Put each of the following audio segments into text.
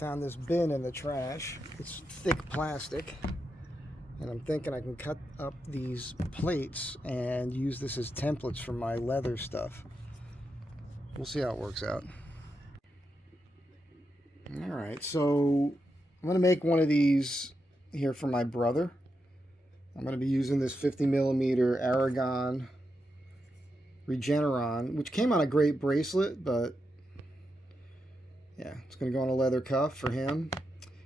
found this bin in the trash. It's thick plastic, and I'm thinking I can cut up these plates and use this as templates for my leather stuff. We'll see how it works out. All right, so I'm going to make one of these here for my brother. I'm going to be using this 50 millimeter Aragon Regeneron, which came on a great bracelet, but yeah, it's going to go on a leather cuff for him.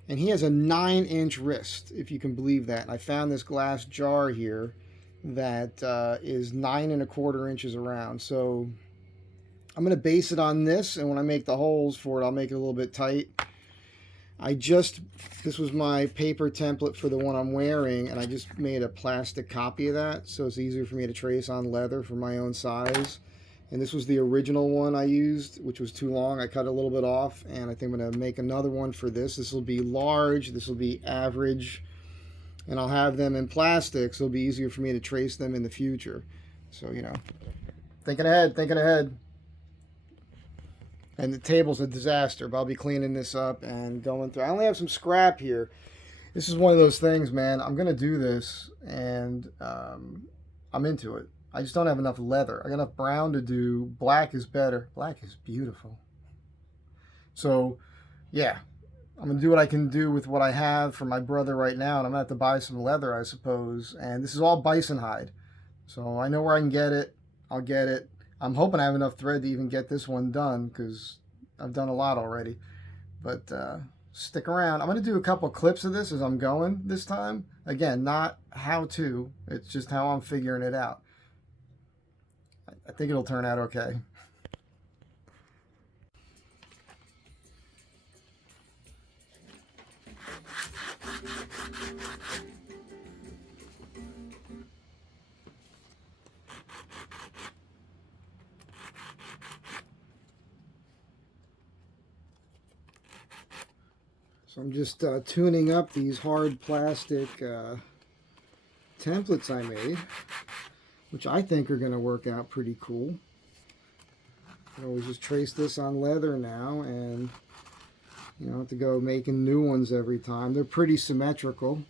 And he has a 9-inch wrist, if you can believe that. And I found this glass jar here that is 9¼ inches around. So I'm going to base it on this, and when I make the holes for it, I'll make it a little bit tight. This was my paper template for the one I'm wearing, and I just made a plastic copy of that, so it's easier for me to trace on leather for my own size. And this was the original one I used, which was too long. I cut a little bit off, and I think I'm going to make another one for this. This will be large, this will be average, and I'll have them in plastic, so it'll be easier for me to trace them in the future. So, you know, thinking ahead, thinking ahead. And the table's a disaster, but I'll be cleaning this up and going through. I only have some scrap here. This is one of those things, man. I'm going to do this, and I'm into it. I just don't have enough leather. I got enough brown to do. Black is better. Black is beautiful. So, yeah. I'm going to do what I can do with what I have for my brother right now, and I'm going to have to buy some leather, I suppose. And this is all bison hide. So I know where I can get it. I'll get it. I'm hoping I have enough thread to even get this one done, because I've done a lot already. But stick around. I'm going to do a couple clips of this as I'm going this time. Again, not how to. It's just how I'm figuring it out. I think it'll turn out okay. So I'm just tuning up these hard plastic templates I made, which I think are going to work out pretty cool. I can always just trace this on leather now, and you don't have to go making new ones every time. They're pretty symmetrical.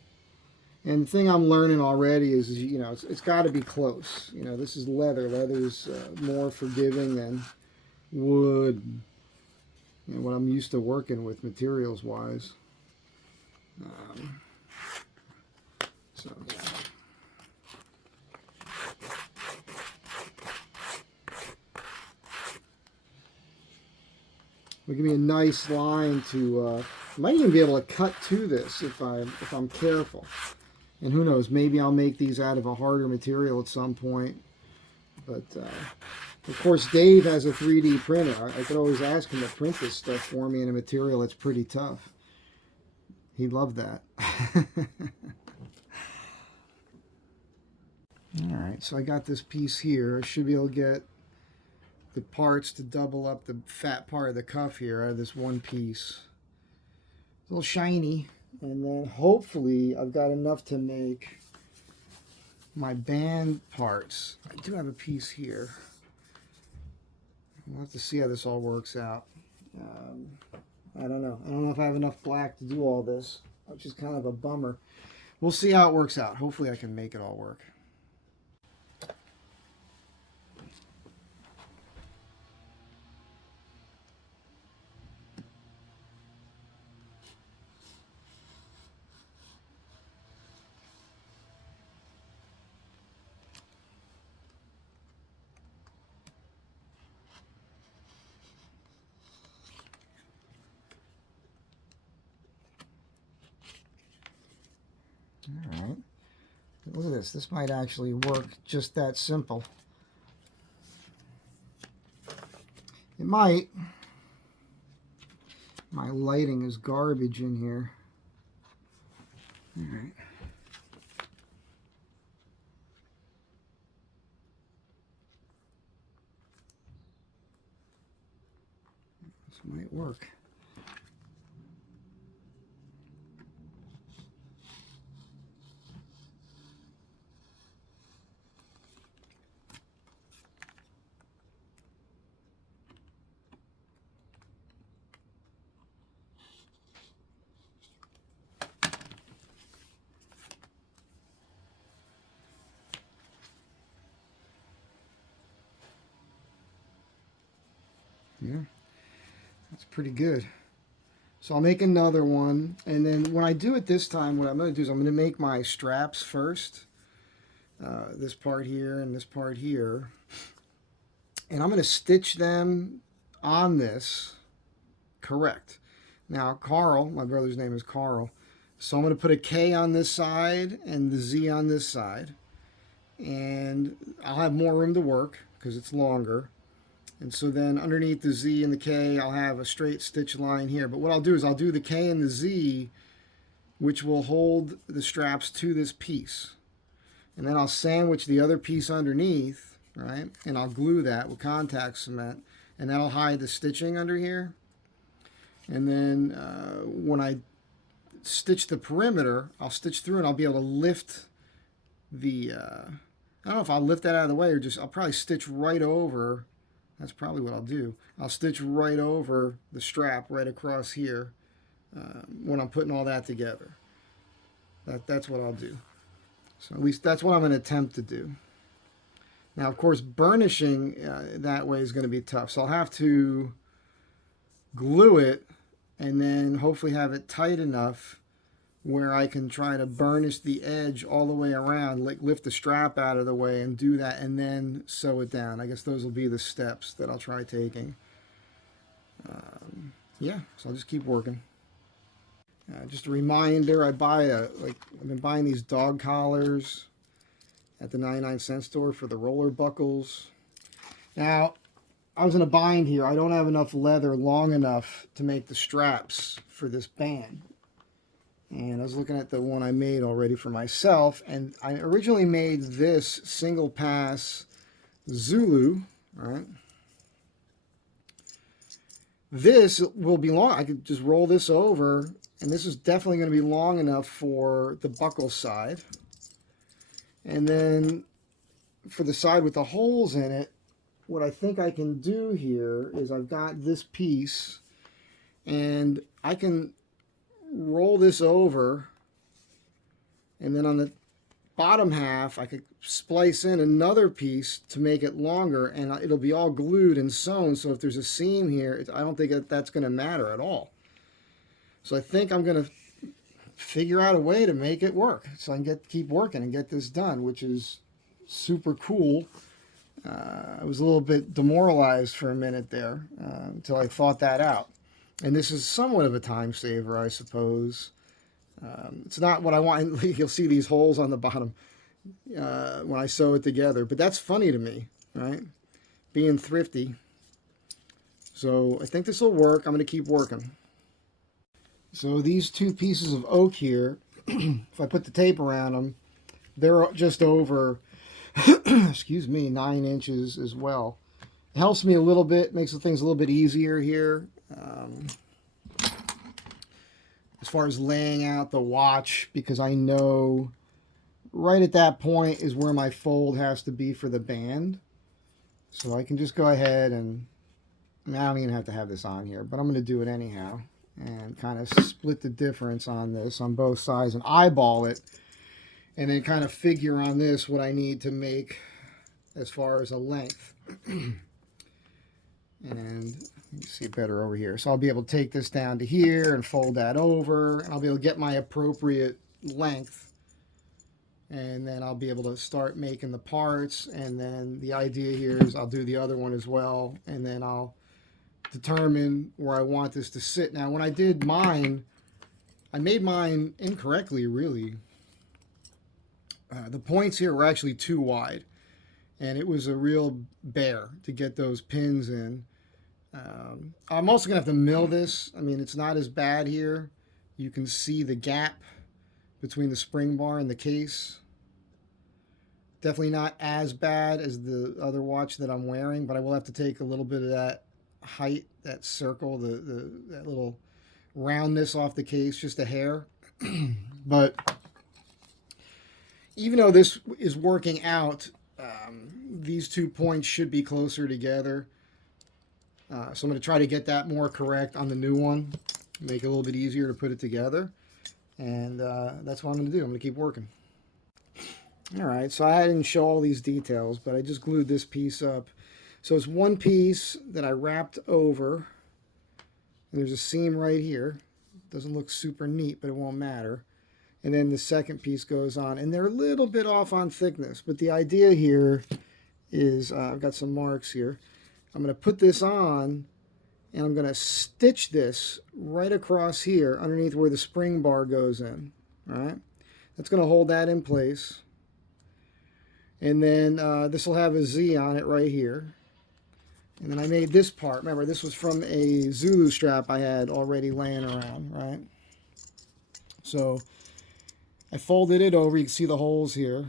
And the thing I'm learning already is you know, it's got to be close. You know, this is leather. Leather's more forgiving than wood. You know, what I'm used to working with materials-wise. So, yeah. It'll give me a nice line to, I might even be able to cut to this if I'm careful. And who knows, maybe I'll make these out of a harder material at some point. But, of course, Dave has a 3D printer. I could always ask him to print this stuff for me in a material that's pretty tough. He'd love that. Alright, so I got this piece here. I should be able to get the parts to double up the fat part of the cuff here out of this one piece. It's a little shiny. And then hopefully I've got enough to make my band parts. I do have a piece here. We'll have to see how this all works out. I don't know. I don't know if I have enough black to do all this, which is kind of a bummer. We'll see how it works out. Hopefully I can make it all work. All right. Look at this. This might actually work just that simple. It might. My lighting is garbage in here. All right. This might work. That's pretty good. So I'll make another one, and then when I do it this time, what I'm going to do is I'm going to make my straps first. This part here and this part here. And I'm going to stitch them on this correct. Now, Carl, my brother's name is Carl, so I'm going to put a K on this side and the Z on this side. And I'll have more room to work because it's longer. And so then underneath the Z and the K, I'll have a straight stitch line here. But what I'll do is I'll do the K and the Z, which will hold the straps to this piece. And then I'll sandwich the other piece underneath, right? And I'll glue that with contact cement. And that'll hide the stitching under here. And then when I stitch the perimeter, I'll stitch through and I'll be able to lift the, I don't know if I'll lift that out of the way or just, I'll probably stitch right over. That's probably what I'll do. I'll stitch right over the strap right across here when I'm putting all that together. That's what I'll do. So at least that's what I'm going to attempt to do. Now, of course, burnishing that way is going to be tough. So I'll have to glue it and then hopefully have it tight enough where I can try to burnish the edge all the way around, like lift the strap out of the way and do that, and then sew it down. I guess those will be the steps that I'll try taking. Yeah, so I'll just keep working. Just a reminder, I've been buying these dog collars at the 99-cent store for the roller buckles. Now, I was in a bind here. I don't have enough leather long enough to make the straps for this band. And I was looking at the one I made already for myself, and I originally made this single pass Zulu, all right? This will be long. I could just roll this over, and this is definitely going to be long enough for the buckle side. And then for the side with the holes in it, what I think I can do here is I've got this piece, and I can roll this over, and then on the bottom half I could splice in another piece to make it longer, and it'll be all glued and sewn, so if there's a seam here, I don't think that's going to matter at all. So I think I'm going to figure out a way to make it work so I can keep working and get this done, which is super cool. I was a little bit demoralized for a minute there until I thought that out. And this is somewhat of a time saver, I suppose. It's not what I want. You'll see these holes on the bottom when I sew it together. But that's funny to me, right? Being thrifty. So I think this will work. I'm going to keep working. So these two pieces of oak here, if I put the tape around them, they're just over, excuse me, 9 inches as well. It helps me a little bit, makes the things a little bit easier here. As far as laying out the watch, because I know right at that point is where my fold has to be for the band. So I can just go ahead and, I don't even have to have this on here, but I'm going to do it anyhow. And kind of split the difference on this on both sides and eyeball it. And then kind of figure on this what I need to make as far as a length. And you see it better over here. So I'll be able to take this down to here and fold that over. And I'll be able to get my appropriate length. And then I'll be able to start making the parts. And then the idea here is I'll do the other one as well. And then I'll determine where I want this to sit. Now, when I did mine, I made mine incorrectly, really. The points here were actually too wide. And it was a real bear to get those pins in. I'm also going to have to mill this. I mean, it's not as bad here. You can see the gap between the spring bar and the case. Definitely not as bad as the other watch that I'm wearing, but I will have to take a little bit of that height, that circle, that little roundness off the case, just a hair. But even though this is working out, these 2 points should be closer together. So I'm going to try to get that more correct on the new one, make it a little bit easier to put it together. And that's what I'm going to do. I'm going to keep working. All right, so I didn't show all these details, but I just glued this piece up. So it's one piece that I wrapped over And there's a seam right here. Doesn't look super neat, but it won't matter. And then the second piece goes on, and they're a little bit off on thickness, but the idea here is, I've got some marks here. I'm going to put this on, and I'm going to stitch this right across here underneath where the spring bar goes in. All right, that's going to hold that in place. And then this will have a Z on it right here. And then I made this part. Remember, this was from a Zulu strap I had already laying around, right? So I folded it over. You can see the holes here.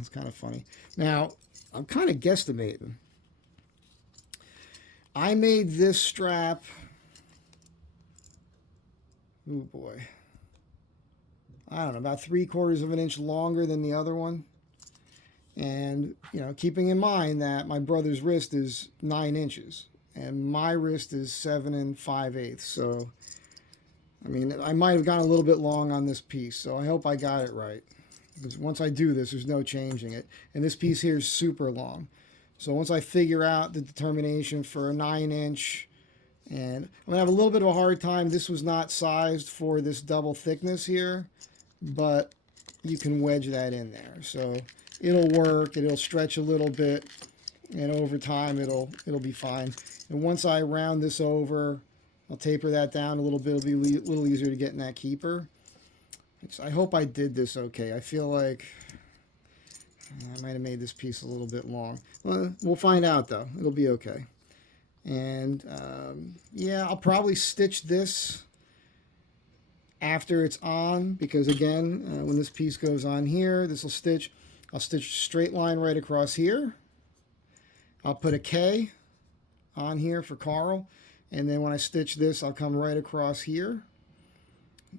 It's kind of funny. Now, I'm kind of guesstimating. I made this strap, oh boy, I don't know, about 3/4 of an inch longer than the other one. And, you know, keeping in mind that my brother's wrist is 9 inches and my wrist is 7 5/8. So, I mean, I might have gone a little bit long on this piece. So I hope I got it right. Because once I do this, there's no changing it. And this piece here is super long. So once I figure out the determination for a 9-inch, and I'm going to have a little bit of a hard time. This was not sized for this double thickness here, but you can wedge that in there. So it'll work, it'll stretch a little bit, and over time it'll be fine. And once I round this over, I'll taper that down a little bit. It'll be a little easier to get in that keeper. I hope I did this okay. I feel like I might have made this piece a little bit long. Well, we'll find out though. It'll be okay. And yeah, I'll probably stitch this after it's on, because again, when this piece goes on here, this will stitch. I'll stitch a straight line right across here. I'll put a K on here for Carl, and then when I stitch this, I'll come right across here.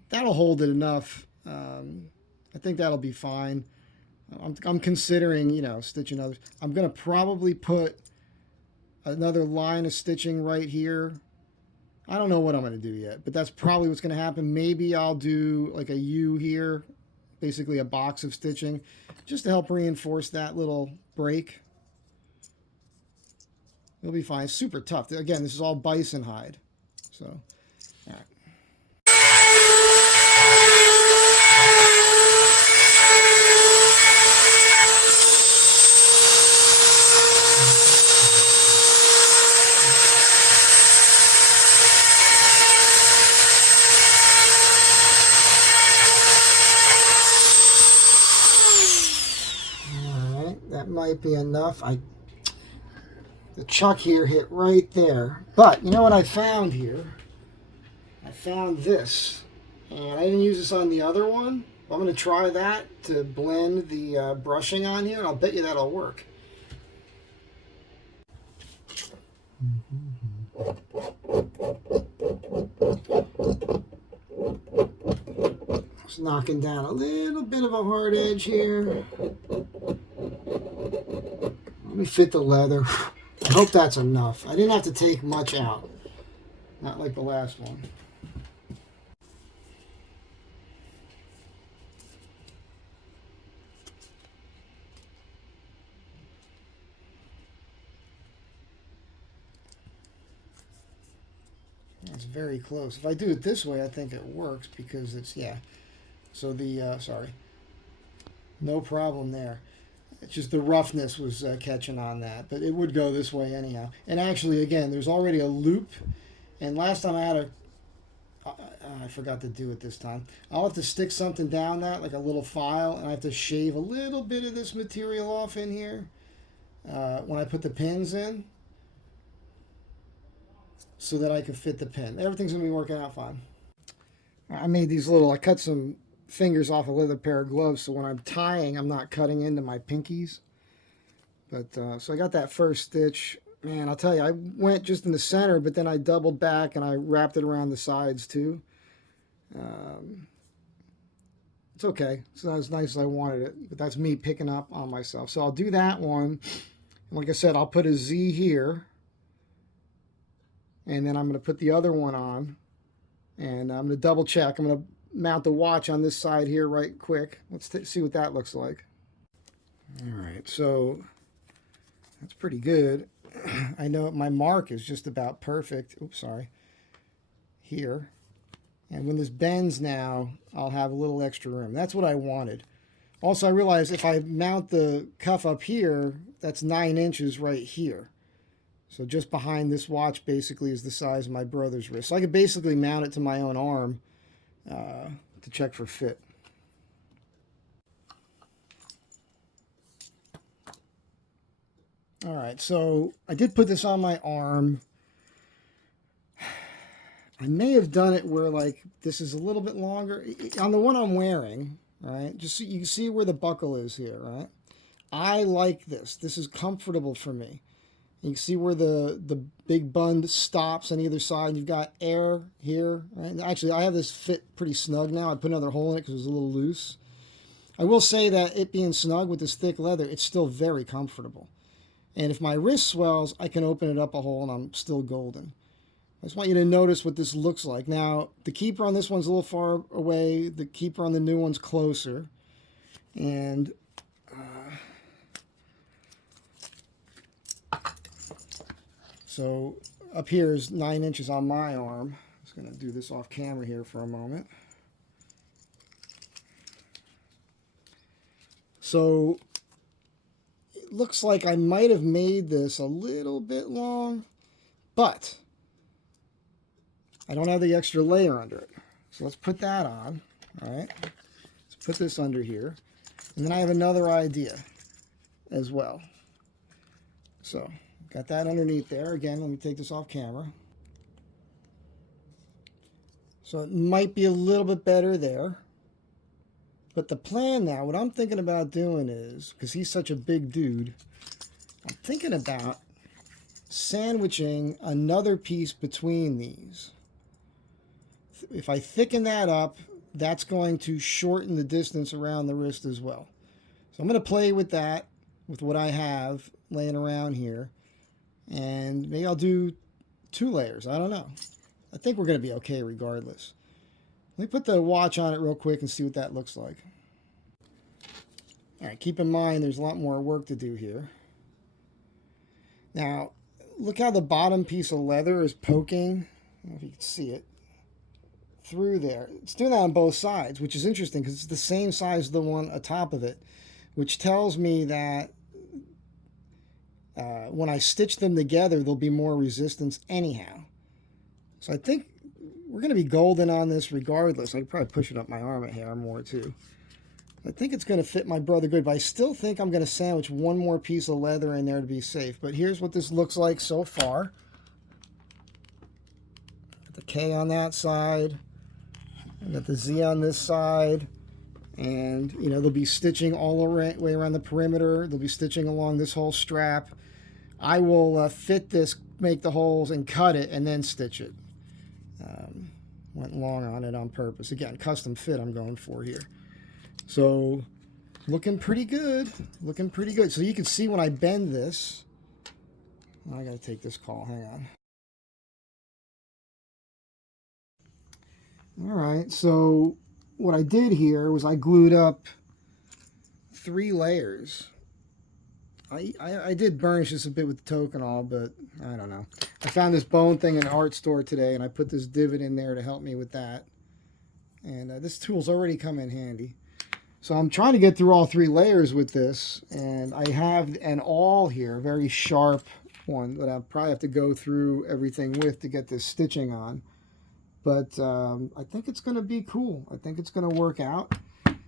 That'll hold it enough. I think that'll be fine. I'm considering, you know, stitching others. I'm going to probably put another line of stitching right here. I don't know what I'm going to do yet, but that's probably what's going to happen. Maybe I'll do like a U here, basically a box of stitching, just to help reinforce that little break. It'll be fine. It's super tough. Again, this is all bison hide. So, all right. That might be enough. The chuck here hit right there. But you know what I found here? I found this. And I didn't use this on the other one. I'm going to try that to blend the brushing on here, and I'll bet you that'll work. Just knocking down a little bit of a hard edge here. Let me fit the leather. I hope that's enough. I didn't have to take much out. Not like the last one. That's very close. If I do it this way, I think it works because it's, yeah. So the, sorry. No problem there. It's just the roughness was catching on that, but it would go this way anyhow. And actually, again, there's already a loop, and last time I had I forgot to do it this time. I'll have to stick something down that, like a little file, and I have to shave a little bit of this material off in here when I put the pins in, so that I can fit the pin. Everything's going to be working out fine. I made these little, I cut some fingers off a leather pair of gloves, so when I'm tying, I'm not cutting into my pinkies. But so I got that first stitch. Man, I'll tell you, I went just in the center, but then I doubled back and I wrapped it around the sides too. It's okay. It's not as nice as I wanted it, but that's me picking up on myself. So I'll do that one. And like I said, I'll put a Z here. And then I'm going to put the other one on. And I'm going to double check. I'm going to mount the watch on this side here right quick. Let's see what that looks like. All right, so that's pretty good. I know my mark is just about perfect. Oops, sorry. here. And when this bends now, I'll have a little extra room. That's what I wanted. Also, I realized if I mount the cuff up here, that's 9 inches right here. So just behind this watch basically is the size of my brother's wrist. So I could basically mount it to my own arm to check for fit. All right, so I did put this on my arm. I may have done it where like this is a little bit longer. On the one I'm wearing, right, just so you can see where the buckle is here, right? I like this. This is comfortable for me. You can see where the big bund stops on either side. You've got air here, right? Actually, I have this fit pretty snug now. I put another hole in it because it was a little loose. I will say that it being snug with this thick leather, it's still very comfortable. And if my wrist swells, I can open it up a hole and I'm still golden. I just want you to notice what this looks like. Now, the keeper on this one's a little far away. The keeper on the new one's closer. And so up here is 9 inches on my arm. I'm just going to do this off camera here for a moment. So it looks like I might have made this a little bit long, but I don't have the extra layer under it. So let's put that on, all right? Let's put this under here. And then I have another idea as well. So got that underneath there. Again, let me take this off camera. So it might be a little bit better there. But the plan now, what I'm thinking about doing is, because he's such a big dude, I'm thinking about sandwiching another piece between these. If I thicken that up, that's going to shorten the distance around the wrist as well. So I'm going to play with that, with what I have laying around here. And maybe I'll do 2 layers. I don't know. I think we're going to be okay regardless. Let me put the watch on it real quick and see what that looks like. All right, keep in mind there's a lot more work to do here. Now, look how the bottom piece of leather is poking. I don't know if you can see it. Through there. It's doing that on both sides, which is interesting because it's the same size as the one atop of it, which tells me that when I stitch them together, there'll be more resistance anyhow. So I think we're going to be golden on this regardless. I could probably push it up my arm a hair more too. I think it's going to fit my brother good, but I still think I'm going to sandwich one more piece of leather in there to be safe. But here's what this looks like so far. Got the K on that side. I got the Z on this side. And, you know, they'll be stitching all the way around the perimeter. They'll be stitching along this whole strap. I will fit this, make the holes, and cut it, and then stitch it. Went long on it on purpose. Again, custom fit I'm going for here. So, looking pretty good. Looking pretty good. So you can see when I bend this. I got to take this call. Hang on. All right. So what I did here was I glued up 3 layers. I did burnish this a bit with the Tokenol, but I don't know. I found this bone thing in an art store today, and I put this divot in there to help me with that. And this tool's already come in handy. So I'm trying to get through all 3 layers with this, and I have an awl here, a very sharp one that I'll probably have to go through everything with to get this stitching on. But I think it's going to be cool. I think it's going to work out.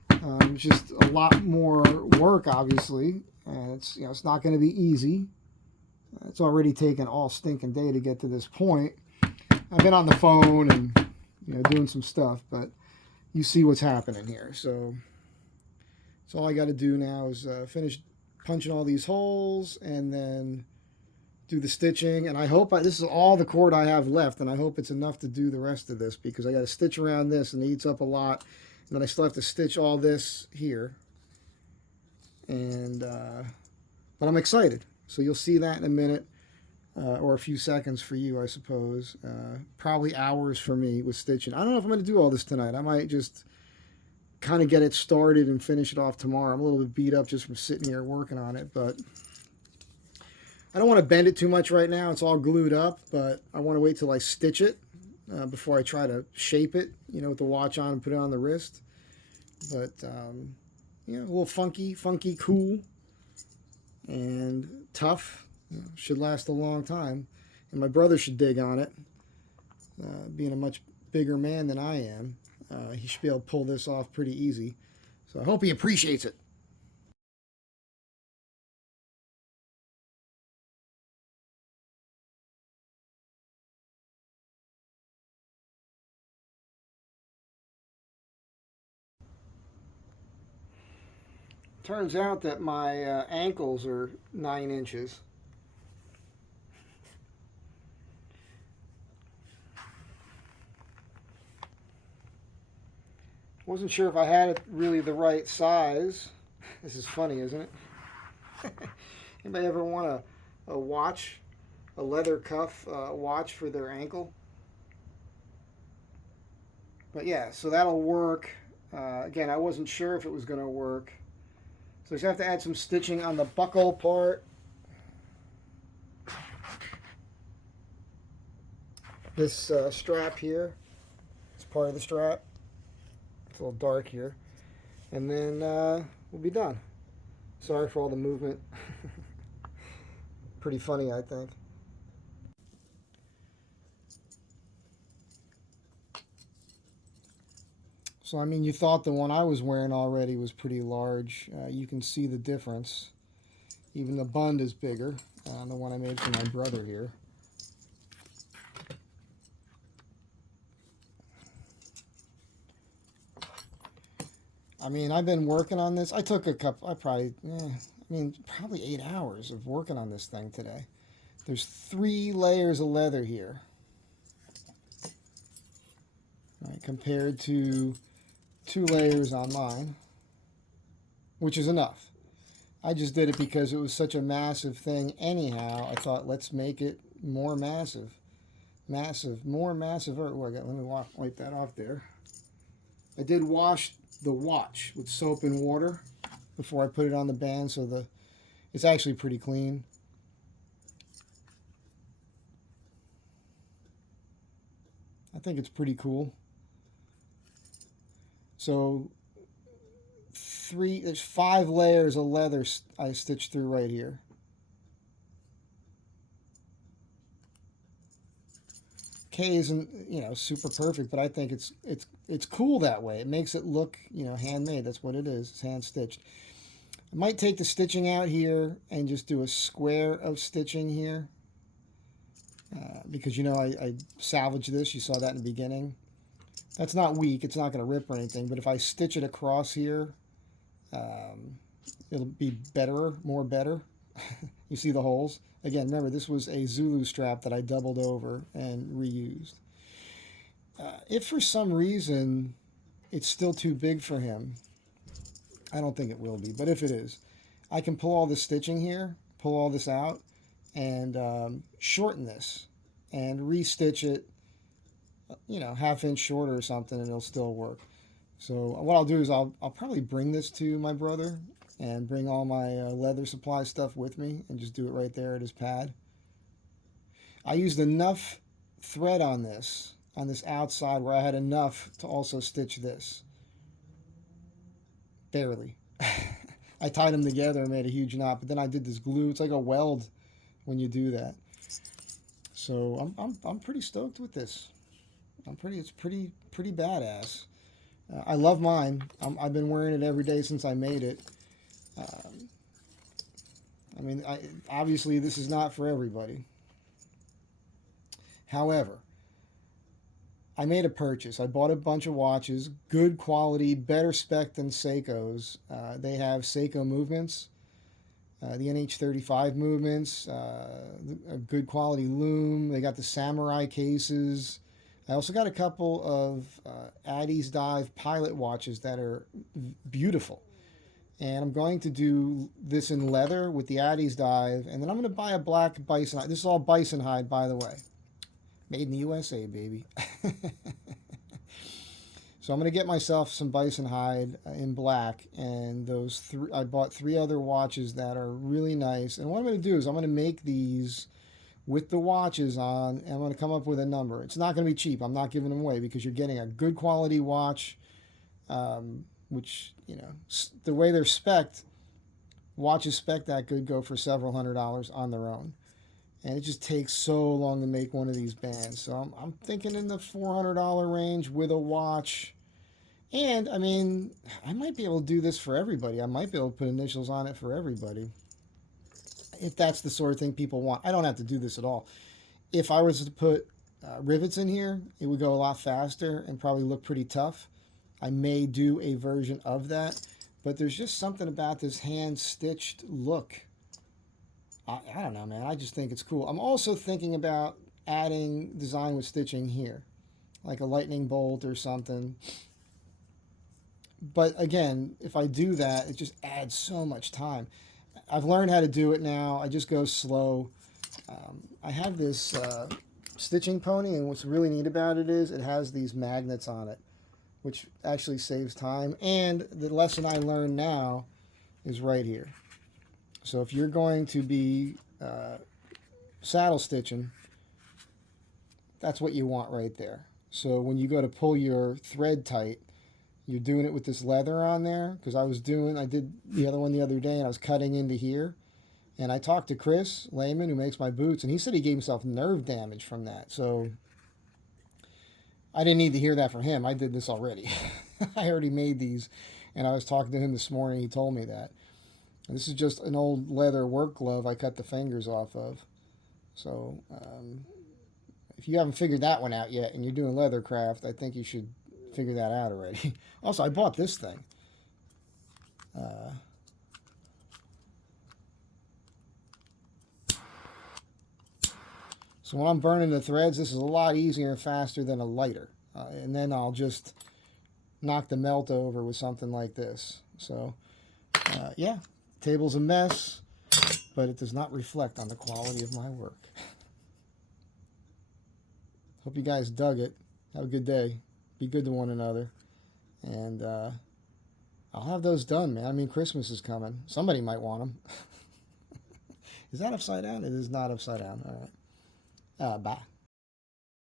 It's just a lot more work, obviously, and it's, you know, it's not going to be easy. It's already taken all stinking day to get to this point. I've been on the phone and, you know, doing some stuff, but you see what's happening here. So all I got to do now is finish punching all these holes and then do the stitching. And I hope this is all the cord I have left, and I hope it's enough to do the rest of this, because I got to stitch around this and it eats up a lot. And then I still have to stitch all this here. And but I'm excited. So you'll see that in a minute, or a few seconds for you, I suppose. Probably hours for me with stitching. I don't know if I'm going to do all this tonight. I might just kind of get it started and finish it off tomorrow. I'm a little bit beat up just from sitting here working on it, but I don't want to bend it too much right now. It's all glued up, but I want to wait till I stitch it, before I try to shape it, with the watch on and put it on the wrist. But, a little funky, cool, and tough. Should last a long time. And my brother should dig on it. Being a much bigger man than I am, he should be able to pull this off pretty easy. So I hope he appreciates it. Turns out that my ankles are 9 inches. Wasn't sure if I had it really the right size. This is funny, isn't it? Anybody ever want a watch, a leather cuff watch for their ankle? But yeah, so that'll work. Again, I wasn't sure if it was going to work. So I just have to add some stitching on the buckle part. This strap here, it's part of the strap. It's a little dark here. And then we'll be done. Sorry for all the movement. Pretty funny, I think. So, I mean, you thought the one I was wearing already was pretty large. You can see the difference. Even the bund is bigger. The one I made for my brother here. I mean, I've been working on this. I took probably 8 hours of working on this thing today. There's 3 layers of leather here. Right, compared to 2 layers on mine, which is enough. I just did it because it was such a massive thing anyhow. I thought, let's make it more massive. More massive. Oh, let me wipe that off there. I did wash the watch with soap and water before I put it on the band, so it's actually pretty clean. I think it's pretty cool. So there's 5 layers of leather I stitched through right here. K isn't super perfect, but I think it's cool that way. It makes it look handmade. That's what it is. It's hand stitched. I might take the stitching out here and just do a square of stitching here because I salvaged this. You saw that in the beginning. That's not weak. It's not going to rip or anything. But if I stitch it across here, it'll be more better. You see the holes? Again, remember, this was a Zulu strap that I doubled over and reused. If for some reason it's still too big for him, I don't think it will be, but if it is, I can pull all the stitching here, pull all this out, and shorten this and restitch it, 1/2 inch shorter or something, and it'll still work. So what I'll do is I'll probably bring this to my brother and bring all my leather supply stuff with me and just do it right there at his pad. I used enough thread on this outside where I had enough to also stitch this. Barely. I tied them together and made a huge knot, but then I did this glue. It's like a weld when you do that. So I'm pretty stoked with this. It's pretty badass. I love mine. I've been wearing it every day since I made it. Obviously this is not for everybody. However, I made a purchase. I bought a bunch of watches, good quality, better spec than Seiko's. They have Seiko movements, the NH35 movements, a good quality loom. They got the samurai cases. I also got a couple of Addy's Dive pilot watches that are beautiful. And I'm going to do this in leather with the Addy's Dive. And then I'm going to buy a black bison hide. This is all bison hide, by the way. Made in the USA, baby. So I'm going to get myself some bison hide in black. And I bought 3 other watches that are really nice. And what I'm going to do is I'm going to make these with the watches on, and I'm going to come up with a number. It's not going to be cheap. I'm not giving them away because you're getting a good quality watch, which, you know, the way they're spec'd, watches spec that good go for several $100s on their own. And it just takes so long to make one of these bands. So I'm thinking in the $400 range with a watch. And, I mean, I might be able to do this for everybody. I might be able to put initials on it for everybody, if that's the sort of thing people want. I don't have to do this at all. If I was to put rivets in here, it would go a lot faster and probably look pretty tough. I may do a version of that, but there's just something about this hand-stitched look. I don't know, man. I just think it's cool. I'm also thinking about adding design with stitching here, like a lightning bolt or something. But again, if I do that, it just adds so much time. I've learned how to do it now. I just go slow. I have this stitching pony, and what's really neat about it is it has these magnets on it, which actually saves time. And the lesson I learned now is right here. So if you're going to be saddle stitching, that's what you want right there. So when you go to pull your thread tight, you're doing it with this leather on there. Because I did the other one the other day, and I was cutting into here. And I talked to Chris Lehman, who makes my boots, and he said he gave himself nerve damage from that. So I didn't need to hear that from him. I did this already. I already made these, and I was talking to him this morning. He told me that. And this is just an old leather work glove I cut the fingers off of. So if you haven't figured that one out yet and you're doing leather craft, I think you should figure that out already. Also, I bought this thing. So when I'm burning the threads, this is a lot easier and faster than a lighter. And then I'll just knock the melt over with something like this. So, yeah. Table's a mess, but it does not reflect on the quality of my work. Hope you guys dug it. Have a good day. Be good to one another. And I'll have those done, man. I mean, Christmas is coming. Somebody might want them. Is that upside down? It is not upside down. All right. Bye.